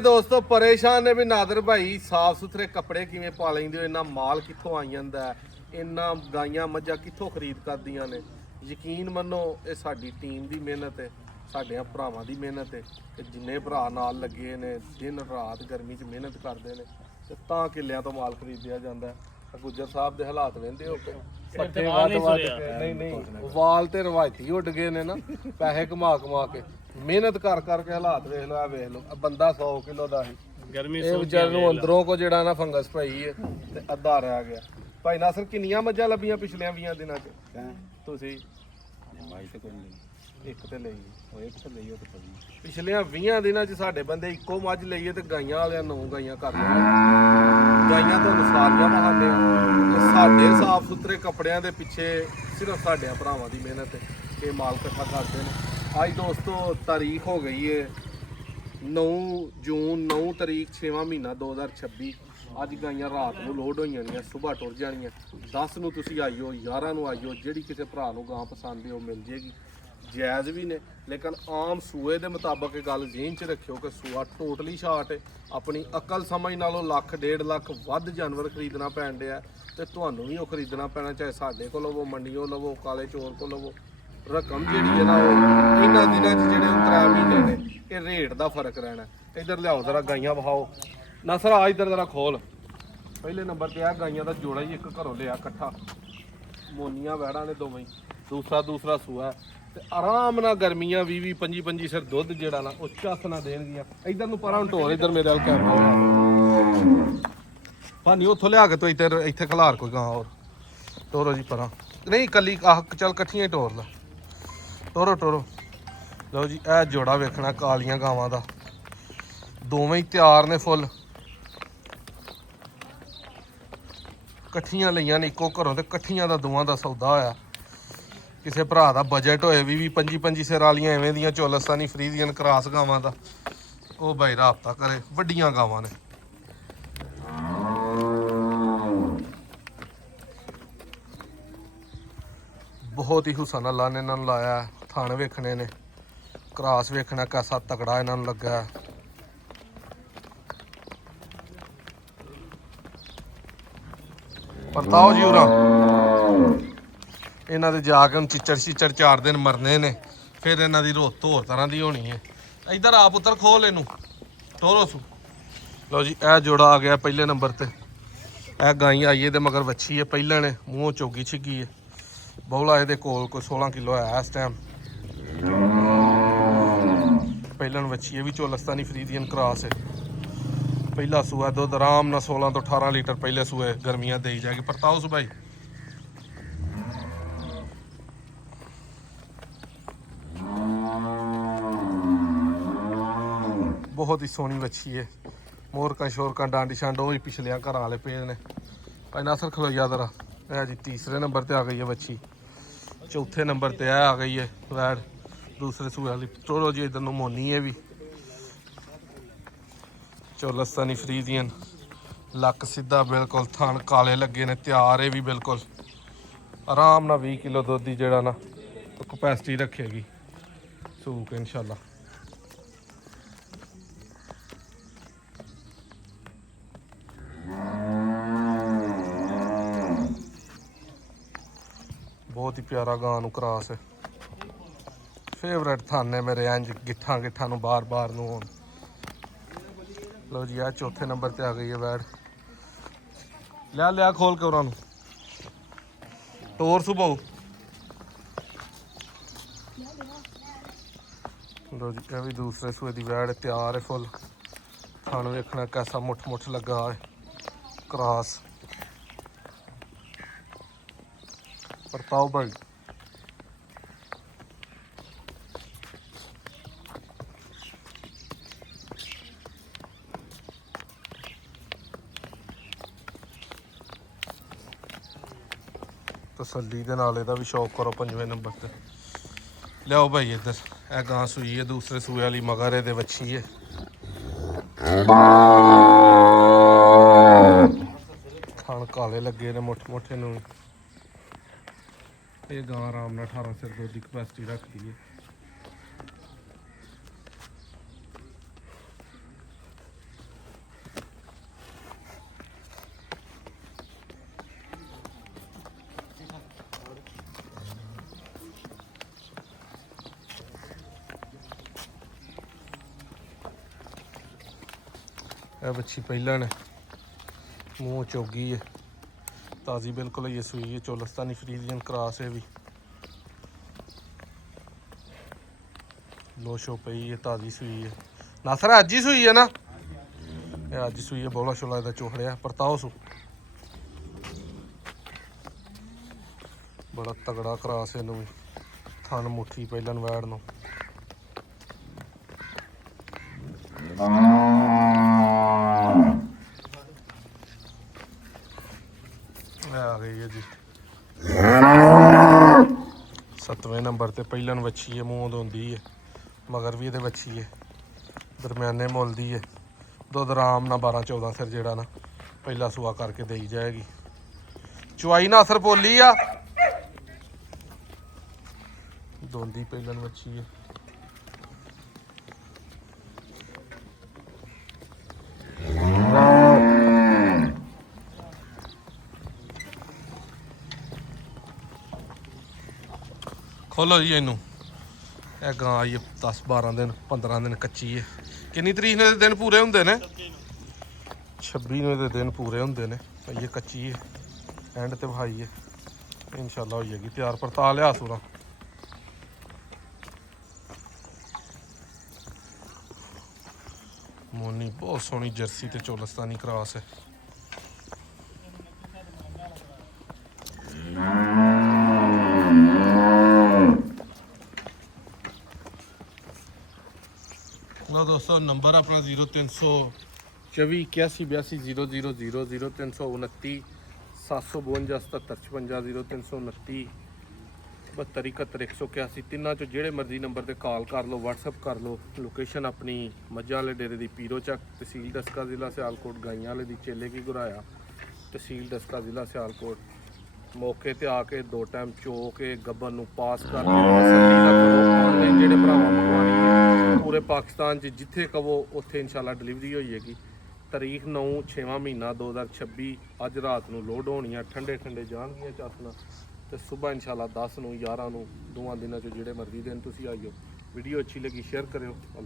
ਦੋਸਤੋ ਪਰੇਸ਼ਾਨ ਨੇ ਵੀ ਨਾਦਰ ਭਾਈ ਸਾਫ ਸੁਥਰੇ ਕੱਪੜੇ ਕਿਵੇਂ ਪਾ ਲੈਂਦੇ ਹੋ, ਇੰਨਾ ਮਾਲ ਕਿੱਥੋਂ ਆਈ ਜਾਂਦਾ, ਇੰਨਾ ਗਾਈਆਂ ਮੱਝਾਂ ਕਿੱਥੋਂ ਖਰੀਦ ਕਰਦੀਆਂ ਨੇ। ਯਕੀਨ ਮੰਨੋ ਇਹ ਸਾਡੀ ਟੀਮ ਦੀ ਮਿਹਨਤ ਹੈ, ਸਾਡਿਆਂ ਭਰਾਵਾਂ ਦੀ ਮਿਹਨਤ ਹੈ ਕਿ ਜਿੰਨੇ ਭਰਾ ਨਾਲ ਲੱਗੇ ਨੇ ਦਿਨ ਰਾਤ ਗਰਮੀ 'ਚ ਮਿਹਨਤ ਕਰਦੇ ਨੇ ਤੇ ਤਾਂ ਕਿੱਲਿਆਂ ਤੋਂ ਮਾਲ ਖਰੀਦਿਆ ਜਾਂਦਾ। ਗੁੱਜਰ ਸਾਹਿਬ ਦੇ ਹਾਲਾਤ ਵਹਿੰਦੇ ਹੋ ਪੱਠੇ ਵੱਧ ਨਹੀਂ ਵਾਲ ਤੇ ਰਵਾਇਤੀ ਉੱਡ ਗਏ ਨੇ ਨਾ, ਪੈਸੇ ਕਮਾ ਕੇ ਮਿਹਨਤ ਕਰ ਕਰਕੇ ਹਾਲਾਤ ਵੇਖ ਲਓ। ਆ ਵੇਖ ਲਓ ਆ ਬੰਦਾ 100 ਕਿਲੋ ਦਾ ਸੀ, ਗਰਮੀ ਇਹ ਵਿਚਾਰੇ ਨੂੰ ਅੰਦਰੋਂ ਕੋ ਜਿਹੜਾ ਨਾ ਫੰਗਸ ਪਈ ਹੈ ਤੇ ਅੱਧਾ ਰਹਿ ਗਿਆ। ਭਾਈ ਨਾਸਰ ਕਿੰਨੀਆਂ ਮੱਝਾਂ ਲੱਭੀਆਂ ਪਿਛਲੇ 20 ਦਿਨਾਂ 'ਚ ਤੁਸੀਂ? ਇੱਕ ਤੇ ਲਈ ਪਿਛਲੇ 20 ਦਿਨਾਂ 'ਚ ਸਾਡੇ ਬੰਦੇ ਇੱਕੋ ਮੱਝ ਲਈਏ ਤੇ ਗਾਈਆਂ ਵਾਲਿਆਂ 9 ਗਾਈਆਂ ਕਰ ਲਈਆਂ। ਗਾਈਆਂ ਤੁਹਾਨੂੰ ਸਾਰੀਆਂ ਬਹਾਨੇ ਆ। ਸਾਡੇ ਸਾਫ ਸੁਥਰੇ ਕੱਪੜਿਆਂ ਦੇ ਪਿੱਛੇ ਸਿਰਫ ਸਾਡੇ ਭਰਾਵਾਂ ਦੀ ਮਿਹਨਤ ਹੈ, ਇਹ ਮਾਲ ਇਕੱਠਾ ਕਰਦੇ ਨੇ। ਅੱਜ ਦੋਸਤੋ ਤਾਰੀਖ ਹੋ ਗਈ ਹੈ 9 ਜੂਨ 9 ਤਰੀਕ 6ਵਾਂ ਮਹੀਨਾ 2026। ਅੱਜ ਗਾਈਆਂ ਰਾਤ ਨੂੰ ਲੋਡ ਹੋਈਆਂ ਨੇ, ਸਵੇਰ ਟੁਰ ਜਾਣੀਆਂ। 10 ਨੂੰ ਤੁਸੀਂ ਆਈਓ, 11 ਨੂੰ ਆਈਓ, ਜਿਹੜੀ ਕਿਸੇ ਭਰਾ ਨੂੰ ਗਾਂ ਪਸੰਦ ਹੈ ਉਹ ਮਿਲ ਜੇਗੀ। ਜਾਇਜ਼ ਵੀ ਨੇ ਲੇਕਿਨ ਆਮ ਸੂਏ ਦੇ ਮੁਤਾਬਕ ਇਹ ਗੱਲ ਜ਼ਿਹਨ 'ਚ ਰੱਖਿਓ ਕਿ ਸੂਆ ਟੋਟਲੀ ਸ਼ਾਰਟ ਹੈ। ਆਪਣੀ ਅਕਲ ਸਮਝ ਨਾਲੋਂ ਲੱਖ 1.5 ਲੱਖ ਵੱਧ ਜਾਨਵਰ ਖਰੀਦਣਾ ਪੈਣ ਡਿਆ ਤੇ ਤੁਹਾਨੂੰ ਵੀ ਉਹ ਖਰੀਦਣਾ ਪੈਣਾ, ਚਾਹੇ ਸਾਡੇ ਕੋਲ ਲਵੋ, ਮੰਡੀਓ ਲਵੋ, ਕਾਲੇ ਚੋਰ ਕੋਲ ਲਵੋ। ਰਕਮ ਜਿਹੜੀ ਹੈ ਨਾ ਉਹ ਇਹਨਾਂ ਦਿਨਾਂ 'ਚ ਜਿਹੜੇ 3 ਮਹੀਨੇ ਨੇ ਇਹ ਰੇਟ ਦਾ ਫਰਕ ਰਹਿਣਾ। ਇੱਧਰ ਲਿਆਓ ਜ਼ਰਾ ਗਾਈਆਂ ਵਿਖਾਓ ਨਾ ਸਰ, ਆ ਇੱਧਰ ਜ਼ਰਾ ਖੋਲ। ਪਹਿਲੇ ਨੰਬਰ ਤੇ ਆ ਗਾਈਆਂ ਦਾ ਜੋੜਾ ਹੀ ਇੱਕ ਘਰੋਂ ਲਿਆ ਇਕੱਠਾ, ਮੋਨੀਆਂ ਵੈੜਾਂ ਨੇ ਦੋਵੇਂ ਹੀ। ਦੂਸਰਾ ਸੂਆ ਤੇ ਆਰਾਮ ਨਾਲ ਗਰਮੀਆਂ 20 25 ਸਿਰ ਦੁੱਧ ਜਿਹੜਾ ਨਾ ਉਹ ਚੱਸ ਨਾ ਦੇਣਗੀਆਂ। ਇੱਧਰ ਨੂੰ ਪਰਾਂ ਢੋਲ, ਇੱਧਰ ਮੇਰੇ ਵੱਲ ਕੈਮਰਾ ਭਾਨੀ ਉੱਥੋਂ ਲਿਆ ਕੇ ਤੂੰ ਇੱਥੇ ਖਿਲਾਰ ਕੋਈ ਗਾਂ ਹੋਰ ਟੋਰੋ ਜੀ ਪਰਾਂ ਨਹੀਂ ਕੱਲੀ ਆਹ ਚੱਲ ਇਕੱਠੀਆਂ ਹੀ ਟੋਰ ਲਾ। ਟੋਰੋ ਲਓ ਜੀ ਇਹ ਜੋੜਾ ਵੇਖਣਾ ਕਾਲੀਆਂ ਗਾਵਾਂ ਦਾ, ਦੋਵੇਂ ਹੀ ਤਿਆਰ ਨੇ ਫੁੱਲ, ਇਕੱਠੀਆਂ ਲਈਆਂ ਨੇ ਇੱਕੋ ਘਰੋਂ ਤੇ ਇਕੱਠੀਆਂ ਦਾ ਦੋਵਾਂ ਦਾ ਸੌਦਾ ਹੋਇਆ। ਕਿਸੇ ਭਰਾ ਦਾ ਬਜਟ ਹੋਏ 20 25 ਸਿਰ ਵਾਲੀਆਂ ਐਵੇਂ ਦੀਆਂ ਚੋਲਸਤਾਨੀ ਫਰੀਜ਼ੀਅਨ ਕਰਾਸ ਗਾਵਾਂ ਦਾ, ਉਹ ਬਾਈ ਰਾਬਤਾ ਕਰੇ। ਵੱਡੀਆਂ ਗਾਵਾਂ ਨੇ, ਬਹੁਤ ਹੀ ਹੁਸਨ ਅੱਲਾ ਨੇ ਇਹਨਾਂ ਨੂੰ ਲਾਇਆ। ਥਣ ਵੇਖਣੇ ਨੇ, ਕਰਾਸ ਵੇਖਣਾ ਕੈਸਾ ਤਕੜਾ ਇਹਨਾਂ ਨੂੰ ਲੱਗਾ। ਪਰਤਾਓ ਜੀ ਉਰਾ ਇਹਨਾਂ ਦੇ ਜਾ ਕੇ ਹੁਣ ਚਿੱਚੜ 4 ਦਿਨ ਮਰਨੇ ਨੇ, ਫਿਰ ਇਹਨਾਂ ਦੀ ਰੋਤ ਹੋਰ ਤਰ੍ਹਾਂ ਦੀ ਹੋਣੀ ਹੈ। ਇੱਧਰ ਆ ਪੁੱਤਰ ਖੋਲ ਇਹਨੂੰ ਟੋਰੋ ਸੂ। ਲਓ ਜੀ ਇਹ ਜੋੜਾ ਆ ਗਿਆ ਪਹਿਲੇ ਨੰਬਰ ਤੇ। ਇਹ ਗਾਈ ਆਈ ਇਹਦੇ ਮਗਰ ਵੱਛੀ ਹੈ, ਪਹਿਲਾਂ ਨੇ ਮੂੰਹ ਚੋਗੀ ਛਿੱਗੀ ਹੈ। ਬੌਲਾ ਇਹਦੇ ਕੋਲ ਕੋਈ 16 ਕਿਲੋ ਹੈ ਇਸ ਟਾਈਮ। ਪਹਿਲਾਂ ਵੱਛੀ ਇਹ ਵੀ ਚੋਲਸਤਾਨੀ ਫਰੀਜ਼ੀਅਨ ਕਰਾਸ ਹੈ। ਪਹਿਲਾ ਸੂਆ ਦੁੱਧ ਆਰਾਮ ਨਾਲ 16 ਤੋਂ 18 ਲੀਟਰ ਪਹਿਲੇ ਸੂਏ ਗਰਮੀਆਂ ਦੇਈ ਜਾਏਗੀ। ਪਰਤਾਓ ਸੁਬਾਈ ਬਹੁਤ ਹੀ ਸੋਹਣੀ ਵੱਛੀ ਹੈ। ਮੋਰਕਾਂ ਸ਼ੋਰਕਾਂ ਡਾਂਡੀ ਛੰਡ ਉਹ ਹੀ ਪਿਛਲਿਆਂ ਘਰਾਂ ਵਾਲੇ ਪੇਜ ਨੇ। ਭਾਈ ਨਾਸਰ ਖਲੋਈਆ ਜ਼ਰਾ। ਇਹ ਜੀ ਤੀਸਰੇ ਨੰਬਰ ਤੇ ਆ ਗਈ ਹੈ ਵੱਛੀ। ਚੌਥੇ ਨੰਬਰ ਤੇ ਆ ਗਈ ਹੈ ਵੈੜ ਦੂਸਰੇ ਸੂਏ ਵਾਲੀ। ਟੋਰੋ ਜੀ ਇੱਧਰ ਨੂੰ ਮੋਨੀ ਹੈ ਵੀ ਚੋਲਸਤਾਨੀ ਫਰੀਜ਼ੀਅਨ, ਲੱਕ ਸਿੱਧਾ ਬਿਲਕੁਲ, ਥਣ ਕਾਲੇ ਲੱਗੇ ਨੇ, ਤਿਆਰ ਹੈ ਵੀ ਬਿਲਕੁਲ। ਆਰਾਮ ਨਾਲ 20 ਕਿਲੋ ਦੁੱਧ ਦੀ ਜਿਹੜਾ ਨਾ ਕਪੈਸਿਟੀ ਰੱਖੇਗੀ ਸੂਕ ਇਨਸ਼ਾਅੱਲਾ। ਬਹੁਤ ਹੀ ਪਿਆਰਾ ਗਾਂ ਨੂੰ ਕਰਾਸ ਹੈ। ਫੇਵਰੇਟ ਥਣ ਨੇ ਮੇਰੇ, ਇੰਜ ਗਿੱਠਾਂ ਨੂੰ ਬਾਰ ਨੂੰ ਹੋਣ। ਲਓ ਜੀ ਆ ਚੌਥੇ ਨੰਬਰ ਤੇ ਆ ਗਈ ਹੈ ਵੈੜ। ਲਿਆ ਖੋਲ ਕੇ ਉਹਨਾਂ ਨੂੰ ਟੋਰ ਸੁਭਾਓ। ਲਓ ਜੀ ਇਹ ਵੀ ਦੂਸਰੇ ਸੂਏ ਦੀ ਵੈੜ ਤਿਆਰ ਹੈ ਫੁੱਲ। ਥਣ ਵੇਖਣਾ ਕੈਸਾ ਮੁੱਠ ਲੱਗਾ ਹੈ ਕਰਾਸ। ਪਰਤਾਓ ਭਾਈ ਤਸੱਲੀ ਦੇ ਨਾਲ ਇਹਦਾ ਵੀ ਸ਼ੌਕ ਕਰੋ। 5ਵੇਂ ਨੰਬਰ ਤੇ ਲਿਆਓ ਭਾਈ ਇੱਧਰ। ਇਹ ਗਾਂ ਸੂਈ ਹੈ ਦੂਸਰੇ ਸੂਏ ਵਾਲੀ, ਮਗਰ ਇਹਦੇ ਵੱਛੀ ਹੈ। ਥਣ ਕਾਲੇ ਲੱਗੇ ਨੇ ਮੁੱਠ ਨੂੰ। ਇਹ ਗਾਂ ਆਰਾਮ ਨਾਲ 18 ਸਿਰ ਦੁੱਧ ਦੀ ਕਪੈਸਿਟੀ ਰੱਖਦੀ ਹੈ। ਇਹ ਬੱਚੀ ਪਹਿਲਾਂ ਨੇ ਮੂੰਹ ਚੋਗੀ ਹੈ ਤਾਜ਼ੀ ਬਿਲਕੁਲ ਇਹ ਸੂਈ ਹੈ ਚੋਲਸਤਾਨੀ ਫਰੀਜ਼ੀਅਨ ਕ੍ਰਾਸ ਹੈ ਵੀ ਲੋਸ਼ੋ ਪਈ ਹੈ ਤਾਜ਼ੀ ਸੂਈ ਹੈ ਨਾਸਰ ਅੱਜ ਹੀ ਸੂਈ ਹੈ ਨਾ ਇਹ ਅੱਜ ਸੂਈ ਹੈ ਬੋਲਾ ਸ਼ੋਲਾ ਇਹਦਾ ਚੋਹੜਿਆ ਪਰਤਾਓ ਸੂ ਬੜਾ ਤਗੜਾ ਕ੍ਰਾਸ ਇਹਨੂੰ ਵੀ ਥਣ ਮੁੱਠੀ ਪਹਿਲਾਂ ਵੈੜ ਨੂੰ ਆ ਗਈ ਹੈ ਜੀ 7ਵੇਂ ਨੰਬਰ ਤੇ ਪਹਿਲਾਂ ਵੱਛੀ ਹੈ ਮੂੰਹ ਧੋਂਦੀ ਹੈ ਮਗਰ ਵੀ ਇਹਦੇ ਵੱਛੀ ਹੈ ਦਰਮਿਆਨੇ ਮੁੱਲ ਦੀ ਹੈ ਦੁੱਧ ਆਰਾਮ ਨਾਲ 12-14 ਸਿਰ ਜਿਹੜਾ ਨਾ ਪਹਿਲਾ ਸੂਆ ਕਰਕੇ ਦੇਈ ਜਾਏਗੀ ਚੁਆਈ ਨਾ ਅਸਰ ਬੋਲੀ ਆ ਦੋਂਦੀ ਪਹਿਲਾਂ ਵੱਛੀ ਹੈ ਖੋਲੋ ਜੀ ਇਹਨੂੰ ਇਹ ਗਾਂ ਆਈ 10-12 ਦਿਨ 15 ਦਿਨ ਕੱਚੀ ਹੈ ਕਿੰਨੀ ਤਰੀਕ ਨੂੰ ਇਹਦੇ ਦਿਨ ਪੂਰੇ ਹੁੰਦੇ ਨੇ 26 ਨੂੰ ਇਹਦੇ ਦਿਨ ਪੂਰੇ ਹੁੰਦੇ ਨੇ ਇਹ ਕੱਚੀ ਹੈ ਐਂਡ ਤੇ ਵਹਾਈ ਹੈ ਇਨਸ਼ਾਅੱਲਾ ਹੋ ਜਾਏਗੀ ਤਿਆਰ ਪਰਤਾ ਲਿਆ ਸੂਰਾ ਮੋਨੀ ਬਹੁਤ ਸੋਹਣੀ ਜਰਸੀ ਤੇ ਚੋਲਸਤਾਨੀ ਕ੍ਰਾਸ ਹੈ ਲਓ ਦੋਸਤੋ ਨੰਬਰ ਆਪਣਾ 0324 8182 000 0329 752 7756 0329 72 71 181 ਤਿੰਨਾਂ ਚੋਂ ਜਿਹੜੇ ਮਰਜ਼ੀ ਨੰਬਰ ਤੇ ਕਾਲ ਕਰ ਲਓ WhatsApp ਕਰ ਲਓ ਲੋਕੇਸ਼ਨ ਆਪਣੀ ਮੱਝਾਂ ਵਾਲੇ ਡੇਰੇ ਦੀ ਪੀਰੋ ਚੱਕ ਤਹਿਸੀਲ ਡਸਕਾ ਜ਼ਿਲ੍ਹਾ ਸਿਆਲਕੋਟ ਗਾਈਆਂ ਵਾਲੇ ਦੀ ਚੇਲੇ ਕੀ ਗੁਰਾਇਆ ਤਹਿਸੀਲ ਡਸਕਾ ਜ਼ਿਲ੍ਹਾ ਸਿਆਲਕੋਟ ਮੌਕੇ ਤੇ ਆ ਕੇ 2 ਟਾਈਮ ਚੋ ਕੇ ਗੱਬਨ ਨੂੰ ਪਾਸ ਕਰਕੇ ਤਸੱਲੀ ਨਾਲ ਕਰੋ ਆਨਲਾਈਨ ਜਿਹੜੇ ਭਰਾਵਾਂ ਮੰਗਵਾਉਣੀ ਹੈ ਪੂਰੇ ਪਾਕਿਸਤਾਨ 'ਚ ਜਿੱਥੇ ਕਹੋ ਉੱਥੇ ਇਨਸ਼ਾਅੱਲਾ ਡਿਲੀਵਰੀ ਹੋ ਜਾਏਗੀ ਤਾਰੀਖ 9/6ਵਾਂ ਮਹੀਨਾ 2026 ਅੱਜ ਰਾਤ ਨੂੰ ਲੋਡ ਹੋਣੀਆਂ ਠੰਡੇ ਜਾਣਗੀਆਂ ਚਾਸਣਾ ਤੇ ਸਵੇਰ ਇਨਸ਼ਾਅੱਲਾ 10 ਨੂੰ 11 ਨੂੰ ਦੋਵਾਂ ਦਿਨਾਂ 'ਚ ਜਿਹੜੇ ਮਰਜ਼ੀ ਦਿਨ ਤੁਸੀਂ ਆਇਓ ਵੀਡੀਓ ਅੱਛੀ ਲੱਗੀ ਸ਼ੇਅਰ ਕਰਿਓ।